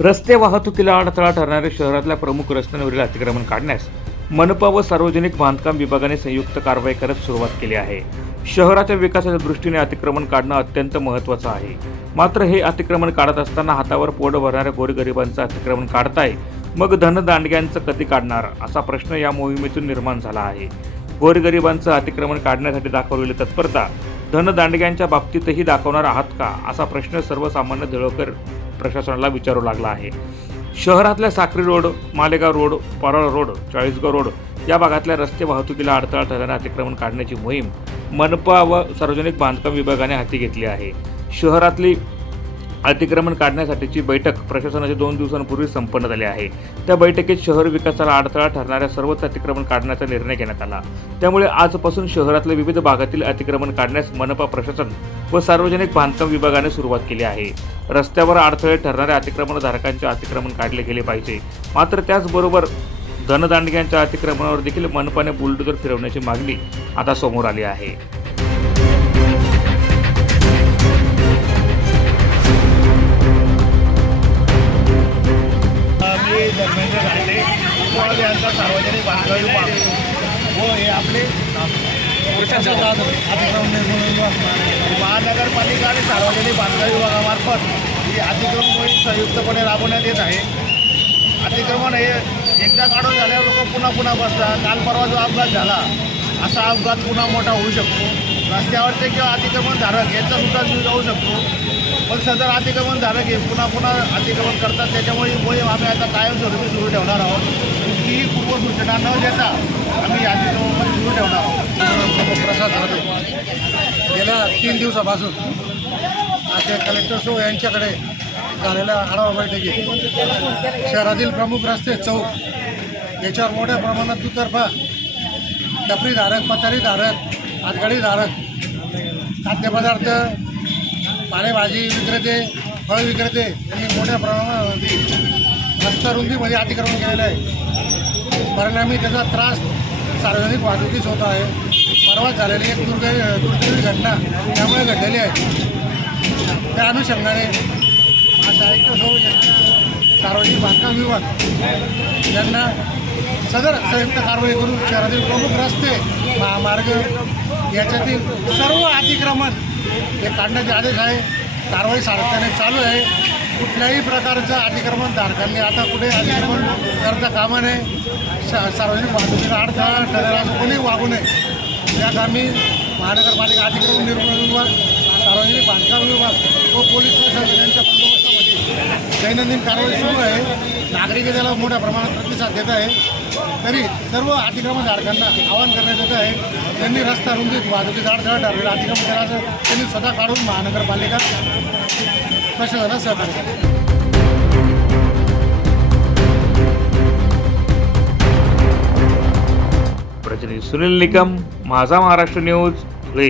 रस्ते वाहतुकीला अडथळा ठरणारे शहरातल्या प्रमुख रस्त्यांवरील अतिक्रमण काढण्यास मनपा व सार्वजनिक बांधकाम विभागाने संयुक्त कारवाई करत सुरुवात केली आहे. शहराच्या विकासाच्या दृष्टीने अतिक्रमण काढणं अत्यंत महत्त्वाचं आहे. मात्र हे अतिक्रमण काढत असताना हातावर पोट भरणाऱ्या गोरगरिबांचं अतिक्रमण काढताय मग धनदांडग्यांचं कधी काढणार? असा प्रश्न या मोहिमेतून निर्माण झाला आहे. गोरगरिबांचं अतिक्रमण काढण्यासाठी दाखवलेली तत्परता धनदांडग्यांच्या बाबतीतही दाखवणार आहात का? असा प्रश्न सर्वसामान्य दळकर प्रशासनाला विचारू लागला आहे. शहरातल्या Sakri road Malegaon road Parel road Chalisgaon road या भागातल्या रस्ते वाहतुकीला अडथळा ठरणारे अतिक्रमण काढण्याची मोहीम मनपा व सार्वजनिक बांधकाम विभागाने हाती घेतली आहे. शहरातली अतिक्रमण काढण्यासाठीची बैठक प्रशासनाच्या दोन दिवसांपूर्वी संपन्न झाली आहे. त्या बैठकीत शहर विकासाला अडथळा ठरणाऱ्या सर्वच अतिक्रमण काढण्याचा निर्णय घेण्यात आला. त्यामुळे आजपासून शहरातल्या विविध भागातील अतिक्रमण काढण्यास मनपा प्रशासन व सार्वजनिक बांधकाम विभागाने सुरुवात केली आहे. रस्त्यावर अडथळे ठरणाऱ्या अतिक्रमणधारकांचे अतिक्रमण काढले गेले पाहिजे. मात्र त्याचबरोबर धनदांडग्यांच्या अतिक्रमणावर देखील मनपाने बुलडोजर फिरवण्याची मागणी आता समोर आली आहे. धर्मेंद्र घाटे यांचा सार्वजनिक बांधकाम व हे आपले निर्मूलन विभाग. महानगरपालिका आणि सार्वजनिक बांधकाम विभागामार्फत ही अतिक्रमण मोहीम संयुक्तपणे राबवण्यात येत आहे. अतिक्रमण हे एकदा काढून झाल्यावर लोक पुन्हा पुन्हा बसतात. काल परवा जो अपघात झाला असा अपघात पुन्हा मोठा होऊ शकतो. रस्त्यावरचे किंवा अतिक्रमण धारक यांचा सुद्धा जीव जाऊ शकतो. पण सदर अतिक्रमण झालं की पुन्हा पुन्हा अतिक्रमण करतात. त्याच्यामुळे ही मोहीम आम्ही आता कायमस्वरूपी सुरू ठेवणार आहोत. कुठलीही पूर्वसूचना न देता आम्ही अतिक्रमण सुरू ठेवणार आहोत. प्रसाद जाधव गेल्या तीन दिवसापासून आज कलेक्टर सो यांच्याकडे झालेल्या आढावा बैठकीत शहरातील प्रमुख रस्ते चौक याच्यावर मोठ्या प्रमाणात दुतर्फा टपरीधारक पथारीधारक हातगाडीधारक खाद्यपदार्थ पालेभाजी विक्रेते फळ विक्रेते यांनी मोठ्या प्रमाणामध्ये रस्ता रुंदीमध्ये अतिक्रमण केलेलं आहे. परिणामी त्याचा त्रास सार्वजनिक वाहतुकीस होत आहे. परवाच झालेली एक दुर्ग दुर्दैवी घटना त्यामुळे घडलेली आहे. त्या अनुषंगाने माझा सौ सार्वजनिक बांधकाम विभाग यांना सदर संयुक्त कारवाई करून शहरातील प्रमुख रस्ते महामार्ग याच्यातील सर्व अतिक्रमण हे काढण्याचे आदेश आहे. कारवाई सातत्याने चालू आहे. कुठल्याही प्रकारचं अतिक्रमण धारकांनी आता कुठे अतिक्रमण करता कामा नये. सा सार्वजनिक वाहतुकीचा अडथळा ठरेला असं कोणी वागू नये. या आम्ही महानगरपालिका अतिक्रमण निर्मूलन विभाग सार्वजनिक बांधकाम विभाग व पोलीस प्रशासन यांच्या बंदोबस्त दैनंदिन कारवाई सुरू आहे. नागरिक त्याला मोठ्या प्रमाणात प्रतिसाद देत आहे. तरी सर्व अतिक्रमणधारकांना आवाहन करण्यात येत आहे. त्यांनी रस्ता रुंदीत झाड अडथळा ठरलेला अतिक्रमण करायचं त्यांनी स्वतः काढून महानगरपालिका प्रशासनाला सहकार्य प्रतिनिधी सुनील निकम माझा महाराष्ट्र न्यूज धुळे